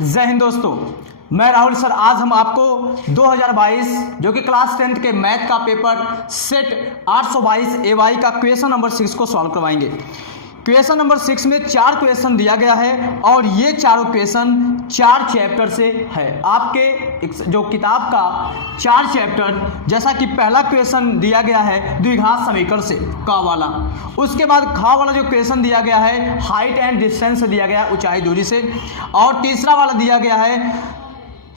जय हिंद दोस्तों, मैं राहुल सर। आज हम आपको 2022 जो कि क्लास 10th के मैथ का पेपर सेट 822 AY का क्वेश्चन नंबर 6 को सॉल्व करवाएंगे। क्वेश्चन नंबर 6 में 4 क्वेश्चन दिया गया है और ये चारों क्वेश्चन 4 चैप्टर से है। आपके जो किताब का 4 चैप्टर, जैसा कि पहला क्वेश्चन दिया गया है द्विघात समीकरण से का वाला, उसके बाद खा वाला जो क्वेश्चन दिया गया है हाइट एंड डिस्टेंस से दिया गया है, ऊंचाई दूरी से, और तीसरा वाला दिया गया है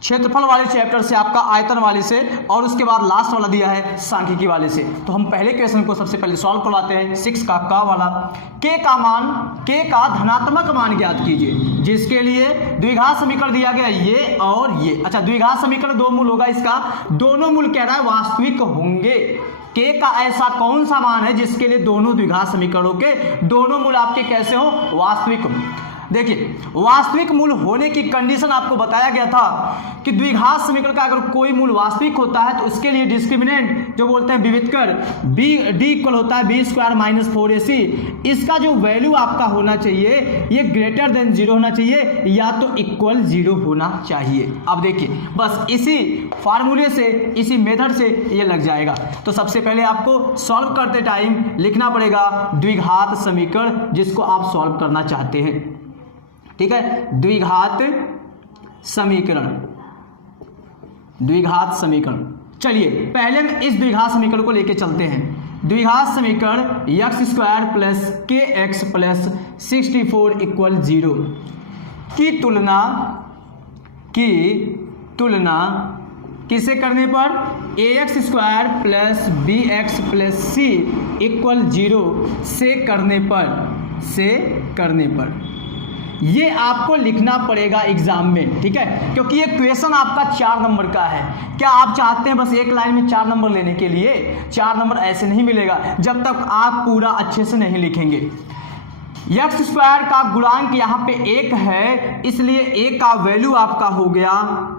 क्षेत्रफल वाले चैप्टर से आपका आयतन वाले से, और उसके बाद लास्ट वाला दिया है सांख्यिकी वाले से। तो हम पहले क्वेश्चन को सबसे पहले सॉल्व करवाते हैं। 6 का वाला, के का धनात्मक मान ज्ञात कीजिए, जिसके लिए द्विघात समीकरण दिया गया ये और ये। अच्छा, द्विघात समीकरण 2 मूल होगा, इसका दोनों मूल कह रहा है वास्तविक होंगे। के का ऐसा कौन सा मान है जिसके लिए दोनों द्विघात समीकरणों के दोनों मूल आपके कैसे हो, वास्तविक हो। देखिए, वास्तविक मूल होने की कंडीशन आपको बताया गया था कि द्विघात समीकरण का अगर कोई मूल वास्तविक होता है तो उसके लिए डिस्क्रिमिनेंट जो बोलते हैं विविधकर डी इक्वल होता है b² - 4ac। इसका जो वैल्यू आपका होना चाहिए ये ग्रेटर देन 0 होना चाहिए या तो इक्वल 0 होना चाहिए। अब देखिए, बस इसी फार्मूले से, इसी मेथड से ये लग जाएगा। तो सबसे पहले आपको सॉल्व करते टाइम लिखना पड़ेगा द्विघात समीकरण जिसको आप सॉल्व करना चाहते हैं। ठीक है, द्विघात समीकरण। चलिए पहले हम इस द्विघात समीकरण को लेके चलते हैं। द्विघात समीकरण x² + kx + 64 = 0 की तुलना किसे करने पर, ax² + bx + c = 0 से करने पर ये आपको लिखना पड़ेगा एग्जाम में। ठीक है, क्योंकि ये क्वेश्चन आपका 4 नंबर का है। क्या आप चाहते हैं बस एक लाइन में 4 नंबर लेने के लिए? 4 नंबर ऐसे नहीं मिलेगा जब तक आप पूरा अच्छे से नहीं लिखेंगे। x² का गुणांक यहाँ पे 1 है, इसलिए a का वैल्यू आपका हो गया,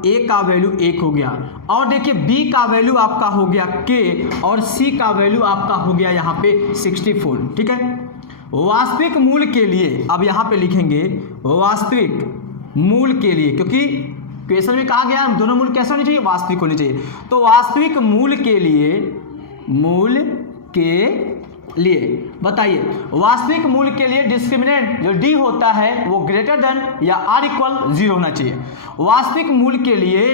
a का वैल्यू 1 हो गया। और देखिए b का वैल्यू आपका हो गया k, और c का वैल्यू आपका हो गया यहाँ पे 64। ठीक है, वास्तविक मूल के लिए अब यहाँ पे लिखेंगे वास्तविक मूल के लिए, क्योंकि क्वेश्चन में कहा गया दोनों मूल कैसे होने चाहिए, वास्तविक होने चाहिए। तो वास्तविक मूल के लिए बताइए, वास्तविक मूल के लिए डिस्क्रिमिनेंट जो d होता है वो ग्रेटर देन या r = 0 होना चाहिए। वास्तविक मूल के लिए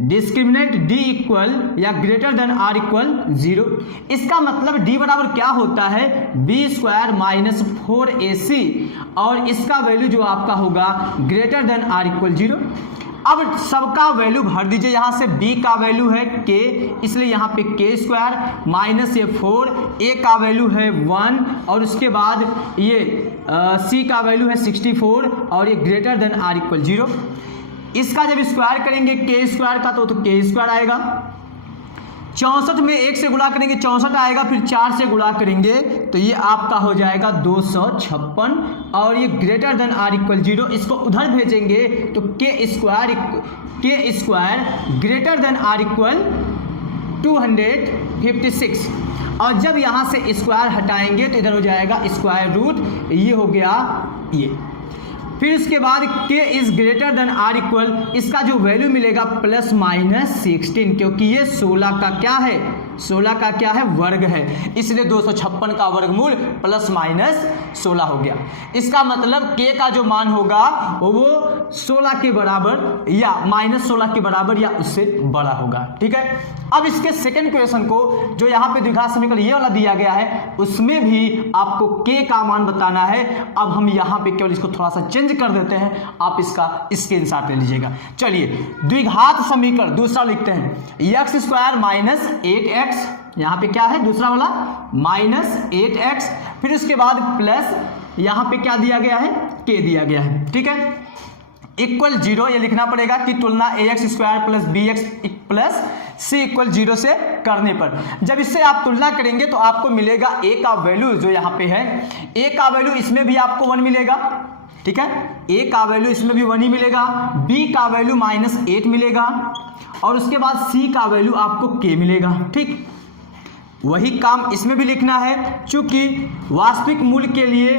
डिस्क्रिमिनेंट d = या ग्रेटर देन r = 0। इसका मतलब d बराबर क्या होता है, b² - 4ac, और इसका वैल्यू जो आपका होगा ग्रेटर देन r = 0। अब सबका वैल्यू भर दीजिए। यहाँ से b का वैल्यू है k, इसलिए यहाँ पे k² माइनस ये 4, a का वैल्यू है 1, और उसके बाद ये c का वैल्यू है 64, और ये ग्रेटर देन r = 0। इसका जब स्क्वायर करेंगे k² का तो k² आएगा। 64 में 1 से गुणा करेंगे 64 आएगा, फिर 4 से गुणा करेंगे तो ये आपका हो जाएगा 256, और ये ग्रेटर देन r = 0। इसको उधर भेजेंगे तो k² ग्रेटर देन r = 256, और जब यहाँ से स्क्वायर हटाएंगे तो इधर हो जाएगा स्क्वायर रूट, ये हो गया ये। फिर इसके बाद k is greater than r = इसका जो वैल्यू मिलेगा ±16, क्योंकि ये 16 का क्या है, 16 का क्या है, वर्ग है, इसलिए 256 का वर्गमूल ±16 हो गया। इसका मतलब k का जो मान होगा वो 16 के बराबर या -16 के बराबर या उससे बड़ा होगा। ठीक है, अब इसके सेकंड क्वेश्चन को जो यहाँ पे द्विघात समीकरण ये वाला दिया गया है उसमें भी आपको k का मान बताना है। अब हम यहाँ पे केवल इसको थोड़ा सा चेंज कर देते हैं, आप इसका स्क्रीनशॉट ले लीजिएगा। चलिए द्विघात समीकरण दूसरा लिखते हैं, x² - 8x, यहाँ पे क्या है दूसरा वाला -8x, फिर उसके बाद प्लस यहाँ पे क्या दिया गया है, k दिया गया है। ठीक है, = 0 ये लिखना पड़ेगा कि तुलना ax² + bx + c = 0 से करने पर। जब इससे आप तुलना करेंगे तो आपको मिलेगा a का वैल्यू जो यहाँ पे है, a का वैल्यू इसमें भी आपको 1 मिलेगा। ठीक है, a का वैल्यू इसमें भी 1 ही मिलेगा, b का वैल्यू -8 मिलेगा, और उसके बाद c का वैल्यू आपको k मिलेगा। ठीक, वही काम इसमें भी लिखना है, चूंकि वास्तविक मूल के लिए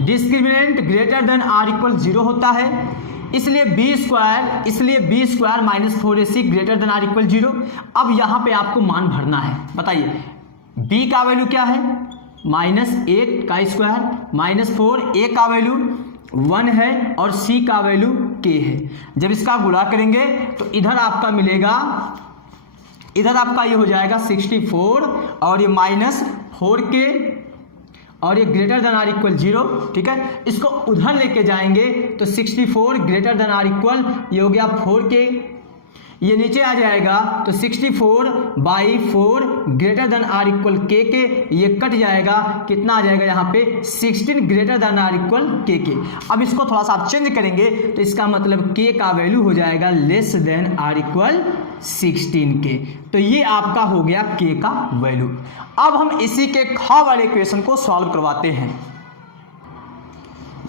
डिस्क्रिमिनेंट ग्रेटर देन r = 0 होता है, इसलिए B square minus 4ac greater than or equal 0। अब यहाँ पे आपको मान भरना है। बताइए b का वैल्यू क्या है, -8 का स्क्वायर माइनस 4, a का वैल्यू 1 है और c का वैल्यू k है। जब इसका गुणा करेंगे तो इधर आपका मिलेगा, इधर आपका ये हो जाएगा 64 और ये -4k और ये ग्रेटर देन आर इक्वल 0। ठीक है, इसको उधर लेके जाएंगे तो 64 ग्रेटर देन आर इक्वल, ये हो गया 4k, ये नीचे आ जाएगा तो 64/4 greater than or equal k के, ये कट जाएगा, कितना आ जाएगा यहाँ पे 16 greater than or equal k। अब इसको थोड़ा सा आप चेंज करेंगे तो इसका मतलब k का वैल्यू हो जाएगा less than or equal 16k। तो ये आपका हो गया k का वैल्यू। अब हम इसी के ख वाले क्वेश्चन को सॉल्व करवाते हैं।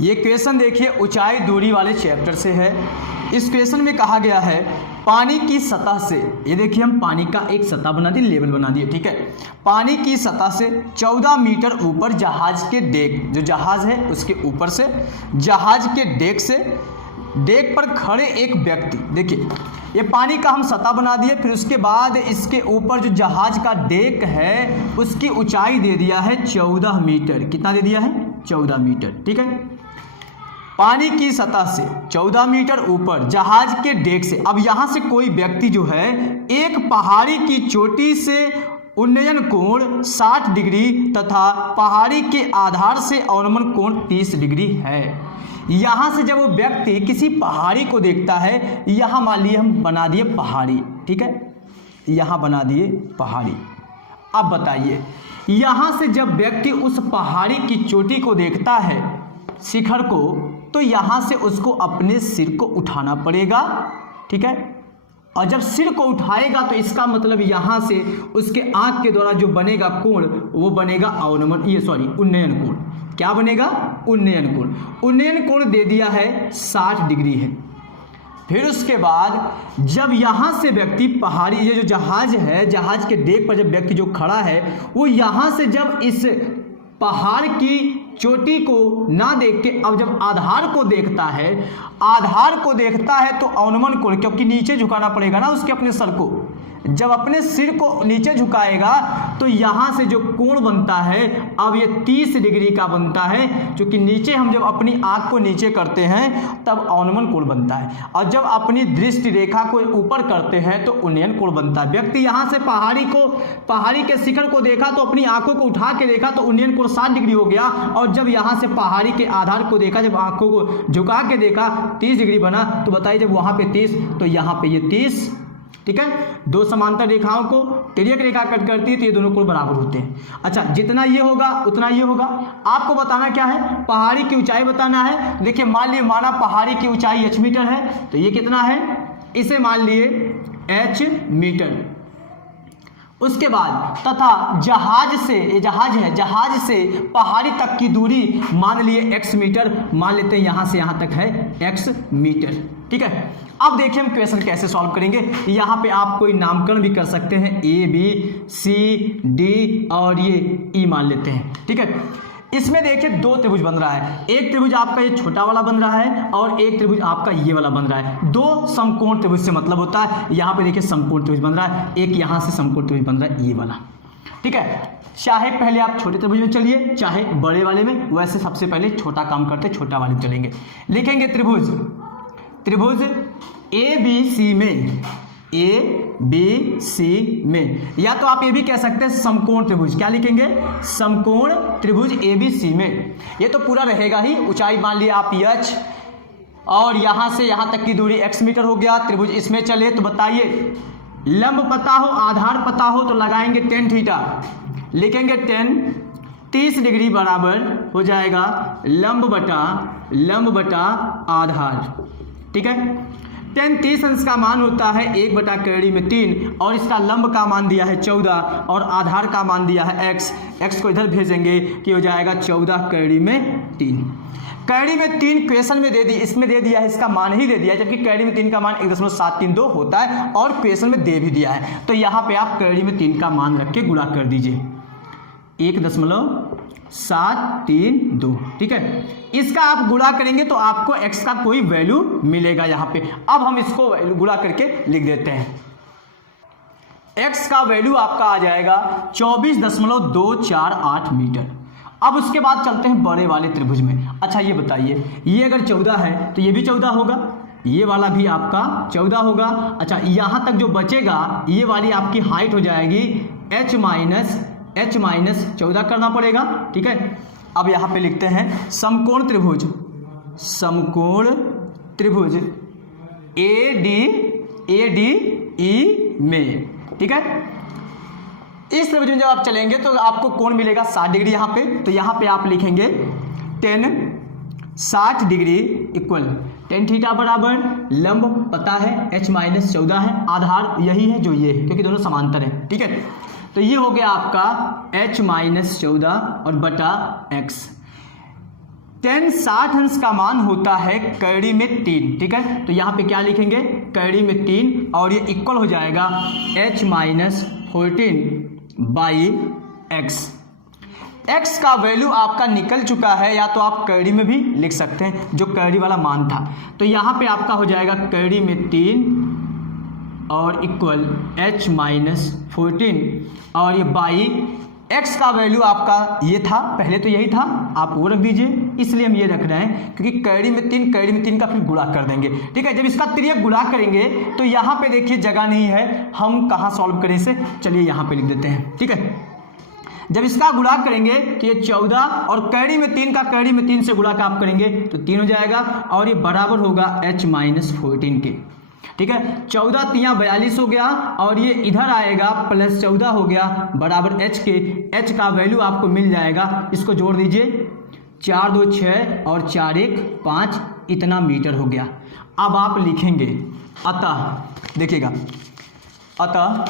ये क्वेश्चन देखिए ऊंचाई दूरी वाले चैप्टर से है। इस क्वेश्चन में कहा गया है पानी की सतह से, ये देखिए हम पानी का एक सतह बना दिए, लेवल बना दिए। ठीक है, पानी की सतह से 14 मीटर ऊपर जहाज के डेक, जो जहाज है उसके ऊपर से, जहाज के डेक पर खड़े एक व्यक्ति, देखिए ये पानी का हम सतह बना दिए, फिर उसके बाद इसके ऊपर जो जहाज का डेक है उसकी ऊंचाई दे दिया है 14 मीटर। कितना दे दिया है, 14 मीटर। ठीक है, पानी की सतह से 14 मीटर ऊपर जहाज के डेक से, अब यहां से कोई व्यक्ति जो है एक पहाड़ी की चोटी से उन्नयन कोण 60 डिग्री तथा पहाड़ी के आधार से अवनमन कोण 30 डिग्री है। यहां से जब वो व्यक्ति किसी पहाड़ी को देखता है, यहां मान लिए हम बना दिए पहाड़ी। ठीक है, यहां बना दिए पहाड़ी। अब बताइए यहां से जब व्यक्ति उस पहाड़ी की चोटी को देखता है, शिखर को, तो यहां से उसको अपने सिर को उठाना पड़ेगा। ठीक है, और जब सिर को उठाएगा तो इसका मतलब यहां से उसके आंख के द्वारा जो बनेगा कोण वो बनेगा उन्नयन कोण। क्या बनेगा, उन्नयन कोण। उन्नयन कोण दे दिया है 60 डिग्री है। फिर उसके बाद जब यहां से व्यक्ति पहाड़ी, ये जो जहाज है, जहाज के डेक पर जब व्यक्ति जो खड़ा है वो यहां से जब इस पहाड़ की चोटी को ना देख के अब जब आधार को देखता है तो अवनमन कोण, क्योंकि नीचे झुकाना पड़ेगा ना उसके अपने सर को, जब अपने सिर को नीचे झुकाएगा तो यहां से जो कोण बनता है अब ये 30 डिग्री का बनता है, क्योंकि नीचे हम जब अपनी आंख को नीचे करते हैं तब अवनमन कोण बनता है, और जब अपनी दृष्टि रेखा को ऊपर करते हैं तो उन्नयन कोण बनता है। व्यक्ति यहां से पहाड़ी के शिखर को देखा तो अपनी आंखों को उठा के देखा तो उन्नयन कोण 60 डिग्री हो गया, और जब यहां से पहाड़ी के आधार को देखा, जब आंखों को झुका के देखा 30 डिग्री बना। तो बताइए जब वहां पे 30 तो यहाँ पे ये 30। ठीक है, दो समांतर रेखाओं को तिर्यक रेखा कट करती है तो ये दोनों कोण बराबर होते हैं। अच्छा, जितना ये होगा उतना ये होगा। आपको बताना क्या है, पहाड़ी की ऊंचाई बताना है। देखिए मान लिए माना पहाड़ी की ऊंचाई h मीटर है, तो ये कितना है, इसे मान लिए h मीटर। उसके बाद तथा जहाज से, ये जहाज है, जहाज से पहाड़ी तक की दूरी मान लिए x मीटर, मान लेते हैं यहां से यहां तक है x मीटर। ठीक है, अब देखिए हम क्वेश्चन कैसे सॉल्व करेंगे। यहाँ पे आप कोई नामकरण भी कर सकते हैं, A B C D और ये E मान लेते हैं। ठीक है, इसमें देखिए दो त्रिभुज बन रहा है, एक त्रिभुज आपका ये छोटा वाला बन रहा है और एक त्रिभुज आपका ये वाला बन रहा है। दो समकोण त्रिभुज से मतलब होता है, यहाँ पे देखिए समकोण त्रिभुज बन रहा है, एक यहाँ से समकोण त्रिभुज बन रहा है ये वाला। ठीक है, चाहे पहले आप छोटे त्रिभुज में चलिए चाहे बड़े वाले में, वैसे सबसे पहले छोटा काम करते छोटा वाले में चलेंगे। लिखेंगे त्रिभुज ABC में, या तो आप ये भी कह सकते हैं समकोण त्रिभुज। क्या लिखेंगे, समकोण त्रिभुज ABC में। ये तो पूरा रहेगा ही, ऊंचाई मान लिया आप h और यहां से यहां तक की दूरी x मीटर हो गया। त्रिभुज इसमें चले तो बताइए लंब पता हो आधार पता हो तो लगाएंगे tan थीटा, लिखेंगे tan 30 डिग्री बराबर हो जाएगा लंब बटा आधार। ठीक है, tan 30 अंश का मान होता है 1/3 और इसका लंब का मान दिया है 14 और आधार का मान दिया है x को इधर भेजेंगे कि हो जाएगा 14/3। कैडी में 3 क्वेश्चन में दे दी, इसमें दे दिया है, इसका मान ही दे दिया है, जबकि कैडी में 3 का मान 1.732 होता है और क्वेश्चन में दे भी दिया है। तो यहाँ पे आप कैडी में 3 का मान रख के गुणा कर दीजिए। 1.732, ठीक है। इसका आप गुणा करेंगे तो आपको x का कोई वैल्यू मिलेगा यहाँ पे। अब हम इसको गुणा करके लिख देते हैं। x का वैल्यू आपका आ जाएगा 24.248 मीटर। अब उसके बाद चलते हैं बड़े वाले त्रिभुज में। अच्छा ये बताइए, ये अगर 14 है तो ये भी 14 होगा, ये वाला भी आपका 14 होगा। अच्छा यहाँ तक जो बचेगा ये वाली आपकी हाइट हो जाएगी h माइनस 14 करना पड़ेगा, ठीक है। अब यहाँ पे लिखते हैं समकोण त्रिभुज ADE में, ठीक है। इस त्रिभुज में जब आप चलेंगे तो आपको कोण मिलेगा 60 डिग्री यहाँ पे। तो यहाँ पे आप लिखेंगे 60 डिग्री इक्वल tan थीटा बराबर लंब पता है h माइनस 14 है, आधार यही है जो ये है क्योंकि दोनों समांतर है, ठीक है। तो ये हो गया आपका h माइनस 14 और बटा x। tan 60 अंश का मान होता है कैड़ी में 3, ठीक है। तो यहाँ पे क्या लिखेंगे, कैड़ी में 3, और ये इक्वल हो जाएगा h minus 14 by x। x का वैल्यू आपका निकल चुका है, या तो आप कैड़ी में भी लिख सकते हैं जो कैड़ी वाला मान था। तो यहाँ पे आपका हो जाएगा कैड़ी में 3 और इक्वल h माइनस 14, और ये बाई x का वैल्यू आपका ये था, पहले तो यही था, आप वो रख दीजिए, इसलिए हम ये रख रहे हैं क्योंकि कैड़ी में 3 का फिर गुणा कर देंगे, ठीक है। जब इसका तिर्यक गुणा करेंगे तो यहाँ पे देखिए जगह नहीं है, हम कहाँ सॉल्व करें इसे, चलिए यहाँ पे लिख देते हैं, ठीक है। जब इसका गुणा करेंगे तो ये 14 और कैड़ी में 3 का कैड़ी में 3 से गुणा का आप करेंगे तो 3 हो जाएगा, और ये बराबर होगा h माइनस 14 के, ठीक है। 14 3 42 हो गया, और ये इधर आएगा प्लस 14 हो गया बराबर h के। h का वैल्यू आपको मिल जाएगा, इसको जोड़ दीजिए, 4 2 6 और 4 1 5, इतना मीटर हो गया। अब आप लिखेंगे अतः, देखिएगा अतः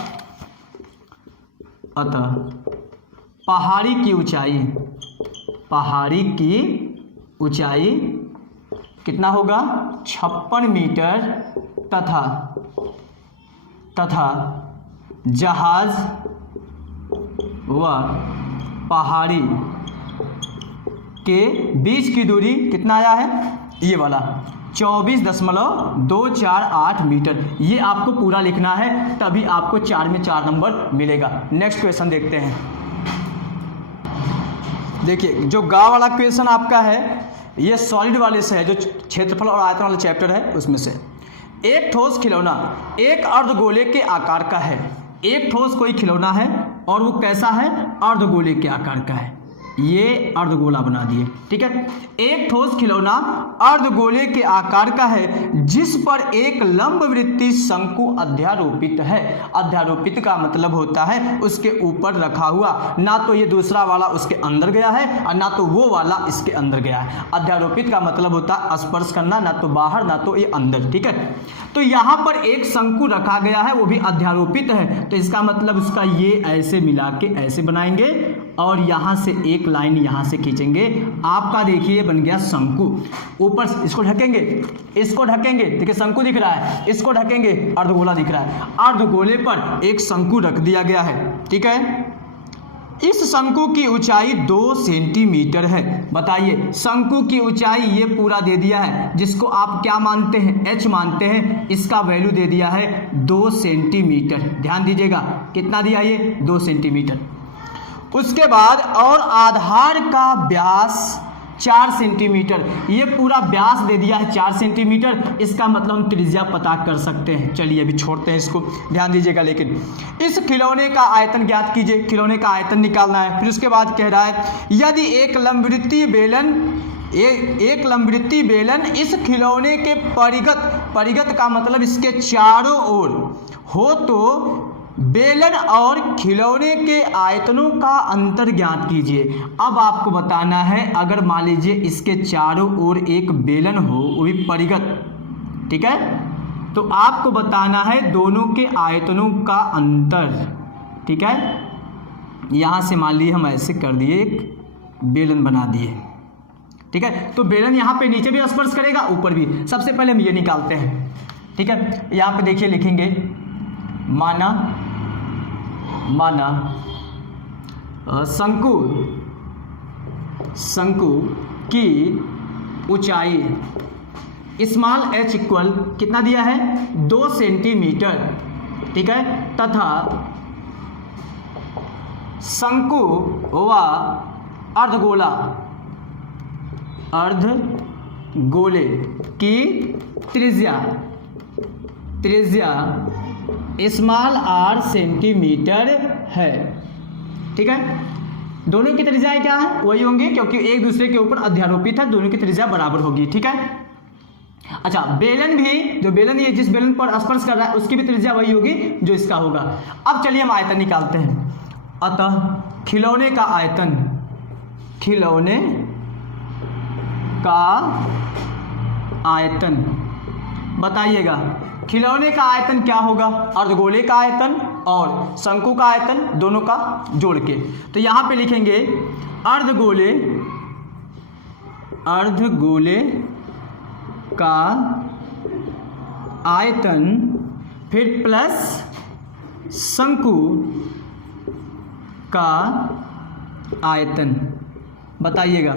पहाड़ी की ऊंचाई कितना होगा, 56 मीटर, तथा जहाज व पहाड़ी के बीच की दूरी कितना आया है, ये वाला 24.248 मीटर। ये आपको पूरा लिखना है, तभी आपको 4 में 4 नंबर मिलेगा। नेक्स्ट क्वेश्चन देखते हैं। देखिए जो गा वाला क्वेश्चन आपका है ये सॉलिड वाले से है, जो क्षेत्रफल और आयतन वाला चैप्टर है उसमें से। एक ठोस खिलौना एक अर्धगोले के आकार का है। एक ठोस कोई खिलौना है और वो कैसा है, अर्धगोले के आकार का है, ये अर्धगोला बना दिए, ठीक है। एक ठोस खिलौना अर्धगोले के आकार का है जिस पर एक लंबवृत्तीय शंकु अध्यारोपित है। अध्यारोपित का मतलब होता है उसके ऊपर रखा हुआ, ना तो ये दूसरा वाला उसके अंदर गया है और ना तो वो वाला इसके अंदर गया है। अध्यारोपित का मतलब होता है स्पर्श करना, ना तो बाहर ना तो ये अंदर, ठीक है। तो यहाँ पर एक शंकु रखा गया है, वो भी अध्यारोपित है, तो इसका मतलब उसका ये ऐसे मिला के ऐसे बनाएंगे और यहाँ से एक लाइन यहाँ से खींचेंगे, आपका देखिए बन गया शंकु। ऊपर इसको ढकेंगे, इसको ढकेंगे, देखिए शंकु दिख रहा है, इसको ढकेंगे अर्धगोला दिख रहा है। अर्धगोले पर एक शंकु रख दिया गया है, ठीक है। इस शंकु की ऊंचाई 2 सेंटीमीटर है। बताइए शंकु की ऊंचाई ये पूरा दे दिया है, जिसको आप क्या मानते हैं, h मानते हैं, इसका वैल्यू दे दिया है 2 सेंटीमीटर। ध्यान दीजिएगा कितना दिया ये, 2 सेंटीमीटर। उसके बाद और आधार का व्यास 4 सेंटीमीटर, ये पूरा व्यास दे दिया है 4 सेंटीमीटर। इसका मतलब हम त्रिज्या पता कर सकते हैं। चलिए अभी छोड़ते हैं इसको, ध्यान दीजिएगा। लेकिन इस खिलौने का आयतन ज्ञात कीजिए, खिलौने का आयतन निकालना है। फिर उसके बाद कह रहा है यदि एक लंबवृत्तीय बेलन इस खिलौने के परिगत का मतलब इसके चारों ओर हो तो बेलन और खिलौने के आयतनों का अंतर ज्ञात कीजिए। अब आपको बताना है, अगर मान लीजिए इसके चारों ओर एक बेलन हो, वो भी परिगत, ठीक है, तो आपको बताना है दोनों के आयतनों का अंतर, ठीक है। यहाँ से मान लीजिए हम ऐसे कर दिए, एक बेलन बना दिए, ठीक है। तो बेलन यहाँ पे नीचे भी स्पर्श करेगा, ऊपर भी। सबसे पहले हम ये निकालते हैं, ठीक है। यहाँ पे देखिए लिखेंगे माना शंकु की ऊंचाई स्मॉल h इक्वल कितना दिया है 2 सेंटीमीटर, ठीक है, तथा शंकु व अर्धगोले की त्रिज्या स्मॉल r सेंटीमीटर है, ठीक है। दोनों की त्रिज्याएं क्या है वही होंगी क्योंकि एक दूसरे के ऊपर अध्यारोपित है, दोनों की त्रिज्या बराबर होगी, ठीक है। अच्छा, बेलन भी, जो बेलन ये जिस बेलन पर स्पर्श कर रहा है उसकी भी त्रिज्या वही होगी जो इसका होगा। अब चलिए हम आयतन निकालते हैं। अतः खिलौने का आयतन बताइएगा, खिलौने का आयतन क्या होगा, अर्धगोले का आयतन और शंकु का आयतन दोनों का जोड़ के। तो यहां पे लिखेंगे अर्धगोले का आयतन फिर प्लस शंकु का आयतन। बताइएगा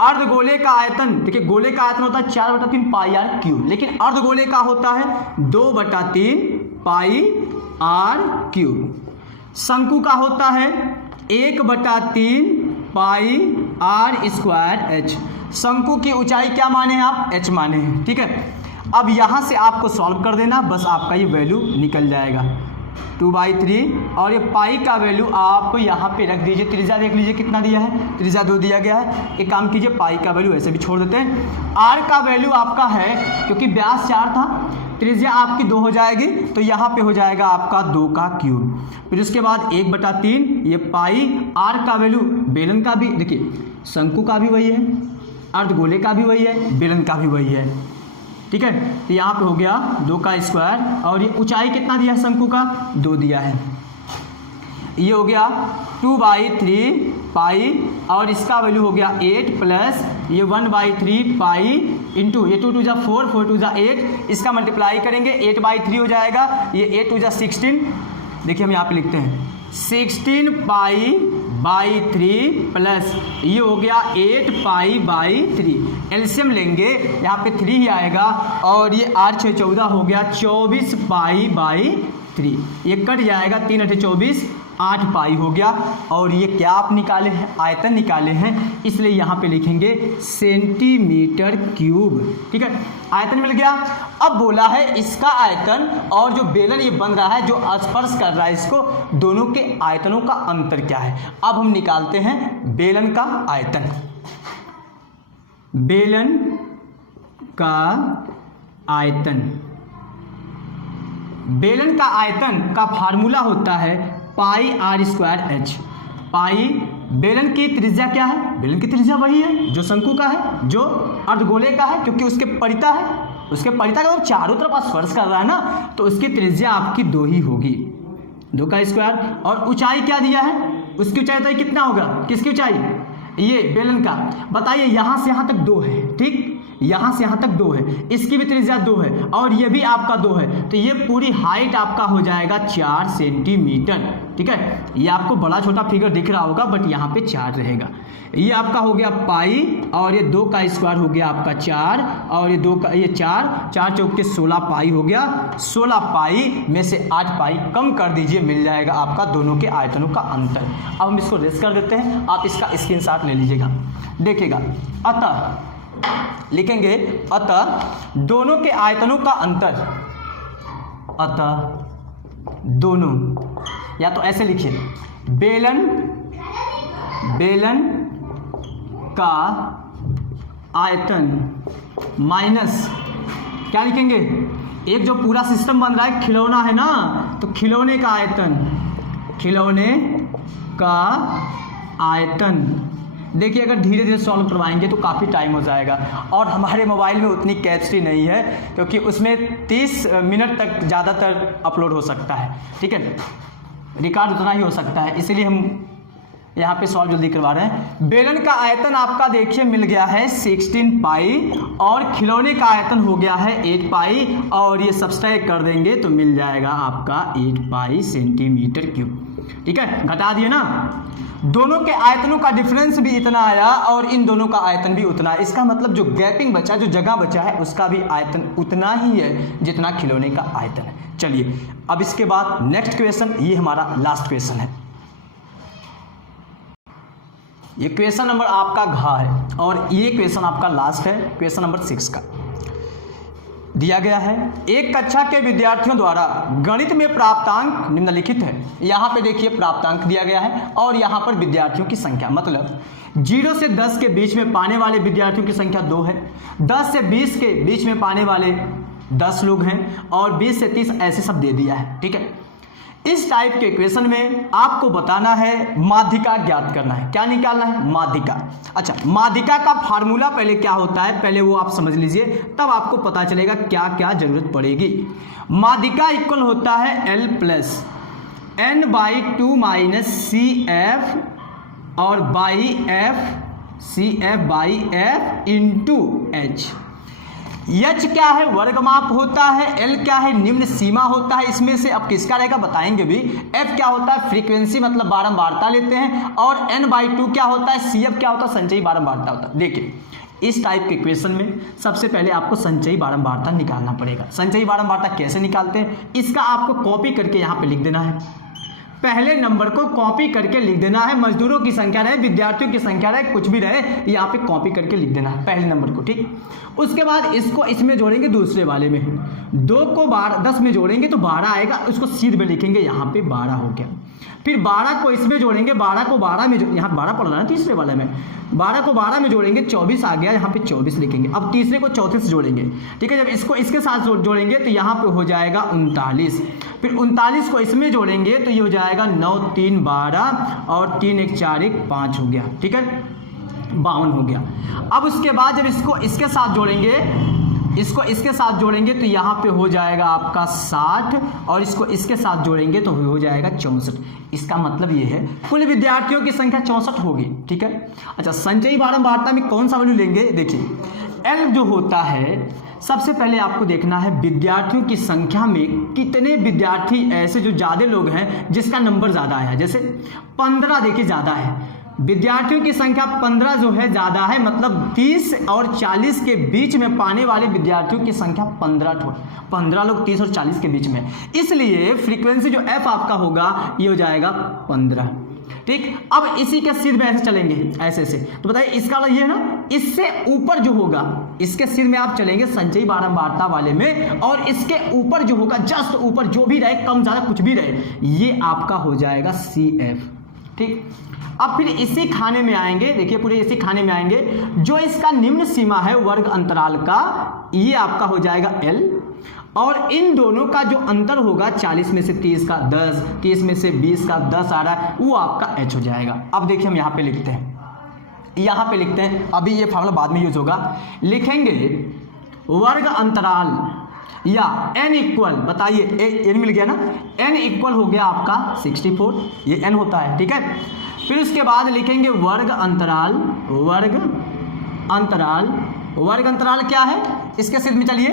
अर्धगोले का आयतन, देखिए गोले का आयतन होता है 4/3 पाई आर क्यूब, लेकिन अर्धगोले का होता है 2/3 पाई आर क्यूब। शंकु का होता है 1/3 पाई आर स्क्वायर एच। शंकु की ऊंचाई क्या माने हैं आप, h माने हैं, ठीक है। अब यहां से आपको सॉल्व कर देना, बस आपका ये वैल्यू निकल जाएगा 2/3 और ये पाई का वैल्यू आप यहाँ पे रख दीजिए। त्रिज्या देख लीजिए कितना दिया है, त्रिज्या 2 दिया गया है। एक काम कीजिए, पाई का वैल्यू ऐसे भी छोड़ देते हैं। आर का वैल्यू आपका है, क्योंकि व्यास 4 था, त्रिज्या आपकी 2 हो जाएगी, तो यहाँ पे हो जाएगा आपका 2 का क्यूब। फिर उसके बाद 1/3 ये पाई। आर का वैल्यू बेलन का भी, देखिए शंकु का भी वही है, अर्धगोले का भी वही है, बेलन का भी वही है, ठीक है। तो यहाँ पे हो गया 2 का स्क्वायर और ये ऊंचाई कितना दिया है शंकु का 2 दिया है। ये हो गया 2/3 पाई और इसका वैल्यू हो गया 8 प्लस ये 1/3 पाई इंटू ये 2 2 जा 4 4 2 जा 8, इसका मल्टीप्लाई करेंगे 8/3 हो जाएगा, ये 8 2 जा 16। देखिए हम यहाँ पे लिखते हैं 16 पाई/3 प्लस ये हो गया 8 पाई/3। एलसीएम लेंगे, यहाँ पे 3 ही आएगा और ये 8 6 14 हो गया 24 पाई/3। ये कट जाएगा 3 8 24, 8 पाई हो गया। और ये क्या आप निकाले हैं, आयतन निकाले हैं, इसलिए यहाँ पे लिखेंगे सेंटीमीटर क्यूब, ठीक है। आयतन मिल गया। अब बोला है इसका आयतन और जो बेलन ये बन रहा है, जो स्पर्श कर रहा है इसको, दोनों के आयतनों का अंतर क्या है। अब हम निकालते हैं बेलन का आयतन। बेलन का आयतन, बेलन का आयतन का फार्मूला होता है पाई आर स्क्वायर एच। पाई, बेलन की त्रिज्या क्या है, बेलन की त्रिज्या वही है जो शंकु का है, जो अर्धगोले का है, क्योंकि उसके परिता है, उसके परिता का मतलब चारों तरफ स्पर्श कर रहा है ना, तो उसकी त्रिज्या आपकी 2 ही होगी, 2 का स्क्वायर। और ऊंचाई क्या दिया है, उसकी ऊंचाई तो कितना होगा, किसकी ऊंचाई, ये बेलन का। बताइए यहाँ से यहाँ तक 2 है, ठीक, यहाँ से यहाँ तक 2 है, इसकी भी त्रिज्या 2 है और ये भी आपका 2 है, तो ये पूरी हाइट आपका हो जाएगा 4 सेंटीमीटर, ठीक है। ये आपको बड़ा छोटा फिगर दिख रहा होगा बट यहाँ पे 4 रहेगा। ये आपका हो गया पाई और ये 2 का स्क्वायर हो गया आपका 4 और ये 2 का, ये 4 4 चौक के 16 पाई हो गया। 16 पाई में से 8 पाई कम कर दीजिए, मिल जाएगा आपका दोनों के आयतनों का अंतर। अब हम इसको रेस कर देते हैं, आप इसका स्क्रीनशॉट ले लीजिएगा, देखिएगा। अतः लिखेंगे, अतः दोनों के आयतनों का अंतर, अतः दोनों, या तो ऐसे लिखिए, बेलन का आयतन माइनस क्या लिखेंगे, एक जो पूरा सिस्टम बन रहा है खिलौना है ना, तो खिलौने का आयतन, खिलौने का आयतन। देखिए अगर धीरे धीरे सॉल्व करवाएंगे तो काफ़ी टाइम हो जाएगा और हमारे मोबाइल में उतनी कैपेसिटी नहीं है, क्योंकि उसमें 30 मिनट तक ज़्यादातर अपलोड हो सकता है, ठीक है, रिकॉर्ड उतना ही हो सकता है, इसीलिए हम यहाँ पे सॉल्व जल्दी करवा रहे हैं। बेलन का आयतन आपका देखिए मिल गया है 16 पाई और खिलौने का आयतन हो गया है 8 पाई और ये सब्सट्रैक्ट कर देंगे तो मिल जाएगा आपका 8 पाई सेंटीमीटर क्यूब। ठीक है, घटा दिए ना, दोनों के आयतनों का डिफरेंस भी इतना आया और इन दोनों का आयतन भी उतना है। इसका मतलब जो गैपिंग बचा, जो जगह बचा है, उसका भी आयतन उतना ही है जितना खिलौने का आयतन है। चलिए अब इसके बाद नेक्स्ट क्वेश्चन, ये हमारा लास्ट क्वेश्चन है। ये क्वेश्चन नंबर आपका घ है और ये क्वेश्चन आपका लास्ट है, क्वेश्चन नंबर 6 का दिया गया है। एक कक्षा के विद्यार्थियों द्वारा गणित में प्राप्तांक निम्नलिखित है। यहाँ पे देखिए प्राप्तांक दिया गया है और यहाँ पर विद्यार्थियों की संख्या, मतलब 0 से 10 के बीच में पाने वाले विद्यार्थियों की संख्या 2 है, 10 से 20 के बीच में पाने वाले 10 लोग हैं और 20 से 30 ऐसे सब दे दिया है। ठीक है, इस टाइप के क्वेश्चन में आपको बताना है, माध्यिका ज्ञात करना है। क्या निकालना है? माध्यिका। अच्छा, माध्यिका का फार्मूला पहले क्या होता है, पहले वो आप समझ लीजिए, तब आपको पता चलेगा क्या क्या जरूरत पड़ेगी। माध्यिका इक्वल होता है L plus n/2 minus CF और by F, CF by F into H। H क्या है? वर्गमाप होता है। L क्या है? निम्न सीमा होता है। इसमें से अब किसका रहेगा बताएंगे भी। F क्या होता है? फ्रीक्वेंसी, मतलब बारंबारता लेते हैं। और n/2 क्या होता है? CF क्या होता है? संचयी बारंबारता होता है। देखिए इस टाइप के क्वेश्चन में सबसे पहले आपको संचयी बारंबारता निकालना पड़ेगा। संचयी बारंबारता कैसे निकालते हैं, इसका आपको कॉपी करके यहाँ पे लिख देना है। पहले नंबर को कॉपी करके लिख देना है, मजदूरों की संख्या रहे, विद्यार्थियों की संख्या रहे, कुछ भी रहे, यहाँ पे कॉपी करके लिख देना है पहले नंबर को। ठीक, उसके बाद इसको इसमें जोड़ेंगे दूसरे वाले में, 2 को 10 में जोड़ेंगे तो 12 आएगा, उसको सीध में लिखेंगे, यहाँ पे 12 हो गया। फिर 12 को इसमें जोड़ेंगे, 12 को 12 में, यहाँ 12 पढ़ना है तीसरे वाले में, 12 को 12 में जोड़ेंगे 24 आ गया, यहाँ पे 24 लिखेंगे। अब तीसरे को चौथे से जोड़ेंगे। ठीक है, जब इसको इसके साथ जोड़ेंगे तो यहाँ पे हो जाएगा 39। फिर 39 को इसमें जोड़ेंगे तो ये हो जाएगा 9 3 12 और 3 1 4 1 5 हो गया। ठीक है, 52 हो गया। अब उसके बाद जब इसको इसके साथ जोड़ेंगे, इसको इसके साथ जोड़ेंगे तो यहाँ पे हो जाएगा आपका 60 और इसको इसके साथ जोड़ेंगे तो हो जाएगा 64। इसका मतलब ये है कुल विद्यार्थियों की संख्या 64 होगी। ठीक है, अच्छा संचयी बारंबारता में कौन सा वैल्यू लेंगे? देखिए L जो होता है, सबसे पहले आपको देखना है विद्यार्थियों की संख्या में कितने विद्यार्थी ऐसे जो ज़्यादा लोग हैं जिसका नंबर ज़्यादा है। जैसे 15 देखिए ज़्यादा है, विद्यार्थियों की संख्या 15 जो है ज़्यादा है, मतलब 30 और 40 के बीच में पाने वाले विद्यार्थियों की संख्या 15 लोग 30 और 40 के बीच में, इसलिए फ्रीक्वेंसी जो F आपका होगा ये हो जाएगा 15। ठीक, अब इसी के सिर में ऐसे चलेंगे, ऐसे तो बताइए इसका ये है ना, इससे ऊपर जो होगा इसके सिर में आप चलेंगे संचयी बारंबारता वाले में, और इसके ऊपर जो होगा जस्ट ऊपर जो भी रहे, कम ज़्यादा कुछ भी रहे, ये आपका हो जाएगा CF। ठीक, अब फिर इसी खाने में आएंगे, देखिए पूरे इसी खाने में आएंगे, जो इसका निम्न सीमा है वर्ग अंतराल का, ये आपका हो जाएगा L, और इन दोनों का जो अंतर होगा 40 में से 30 का 10, 30 में से 20 का 10 आ रहा है, वो आपका H हो जाएगा। अब देखिए हम यहाँ पे लिखते हैं, अभी ये फार्मूला बाद में यूज होगा, लिखेंगे वर्ग अंतराल या n इक्वल, बताइए n मिल गया ना, n इक्वल हो गया आपका 64, ये n होता है। ठीक है, फिर उसके बाद लिखेंगे वर्ग अंतराल क्या है, इसके सिर में चलिए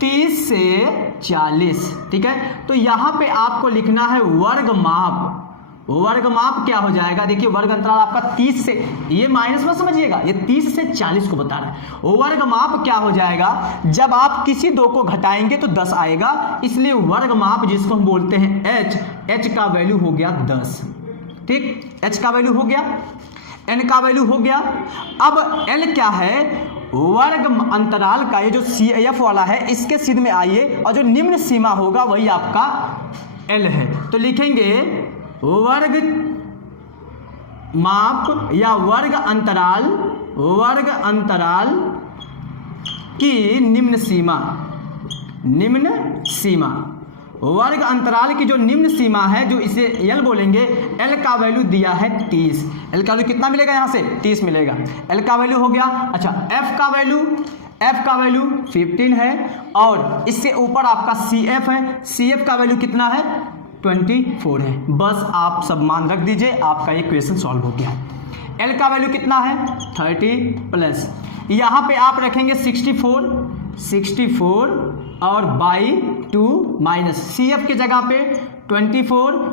30 से 40। ठीक है, तो यहाँ पे आपको लिखना है वर्गमाप क्या हो जाएगा, देखिए वर्ग अंतराल आपका 30 से, ये माइनस में समझिएगा, ये 30 से 40 को बता रहा है। वर्गमाप क्या हो जाएगा, जब आप किसी 2 को घटाएंगे तो 10 आएगा, इसलिए वर्गमाप जिसको हम बोलते हैं H का वैल्यू हो गया 10। ठीक, H का वैल्यू हो गया, N का वैल्यू हो गया। अब L क्या है, वर्ग अंतराल का ये जो CF वाला है, इसके सिर में आइए, और जो निम्न सीमा होगा वही आपका L है। तो लिखेंगे वर्ग माप या वर्ग अंतराल की निम्न सीमा, वर्ग अंतराल की जो निम्न सीमा है, जो इसे L बोलेंगे, L का वैल्यू दिया है 30। L का वैल्यू कितना मिलेगा, यहाँ से 30 मिलेगा, L का वैल्यू हो गया। अच्छा, F का वैल्यू 15 है, और इससे ऊपर आपका CF है, CF का वैल्यू कितना है 24 है। बस आप सब मान रख दीजिए, आपका ये क्वेश्चन सॉल्व हो गया। L का वैल्यू कितना है 30 प्लस, यहाँ पे आप रखेंगे 64 और बाई 2 माइनस सी एफ के जगह पे 24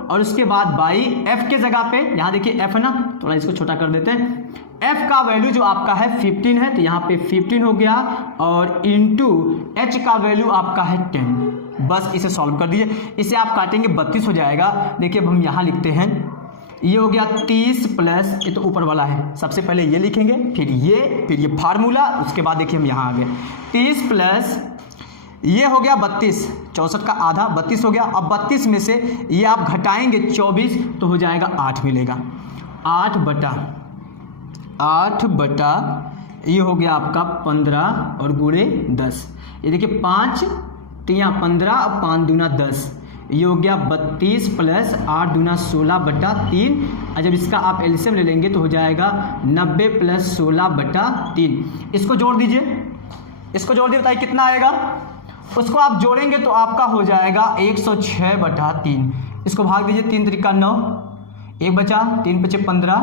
और उसके बाद बाई एफ के जगह पे, यहाँ देखिए एफ है ना, थोड़ा इसको छोटा कर देते हैं, एफ का वैल्यू जो आपका है 15 है तो यहाँ पे 15 हो गया और इंटू एच का वैल्यू आपका है 10। बस इसे सॉल्व कर दीजिए, इसे आप काटेंगे 32 हो जाएगा। देखिए अब हम यहाँ लिखते हैं, ये हो गया 30 प्लस, ये तो ऊपर वाला है, सबसे पहले ये लिखेंगे फिर ये फार्मूला, उसके बाद देखिए हम यहाँ आ गए 30 प्लस ये हो गया 32, 64 का आधा 32 हो गया। अब 32 में से ये आप घटाएंगे 24 तो हो जाएगा 8 मिलेगा, 8 बटा ये हो गया आपका 15 और गुणे 10, ये देखिए 5 तिया 15 और 5 दूना 10, ये हो गया 32 प्लस 8 दूना 16 बटा 3, और जब इसका आप एलसीएम ले लेंगे तो हो जाएगा 90 प्लस 16 बटा 3। इसको जोड़ दीजिए, इसको जोड़ दिए, बताइए कितना आएगा। उसको आप जोड़ेंगे तो आपका हो जाएगा 106 बटा 3। इसको भाग दीजिए, 3 त्रिका 9, 1 बचा, 3 बचे 15,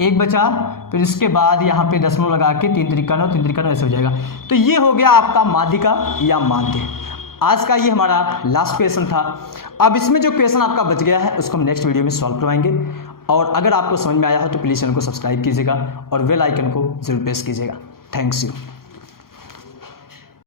1 बचा, फिर इसके बाद यहाँ पे दशमलव लगा के 3 त्रिका 9, 3 त्रिका 9 ऐसे हो जाएगा। तो ये हो गया आपका माध्यिका या माध्य। आज का ये हमारा लास्ट क्वेश्चन था। अब इसमें जो क्वेश्चन आपका बच गया है उसको हम नेक्स्ट वीडियो में सॉल्व करवाएंगे, और अगर आपको समझ में आया हो तो प्लीज़ चैनल को सब्सक्राइब कीजिएगा और बेल आइकन को जरूर प्रेस कीजिएगा। Thanks you.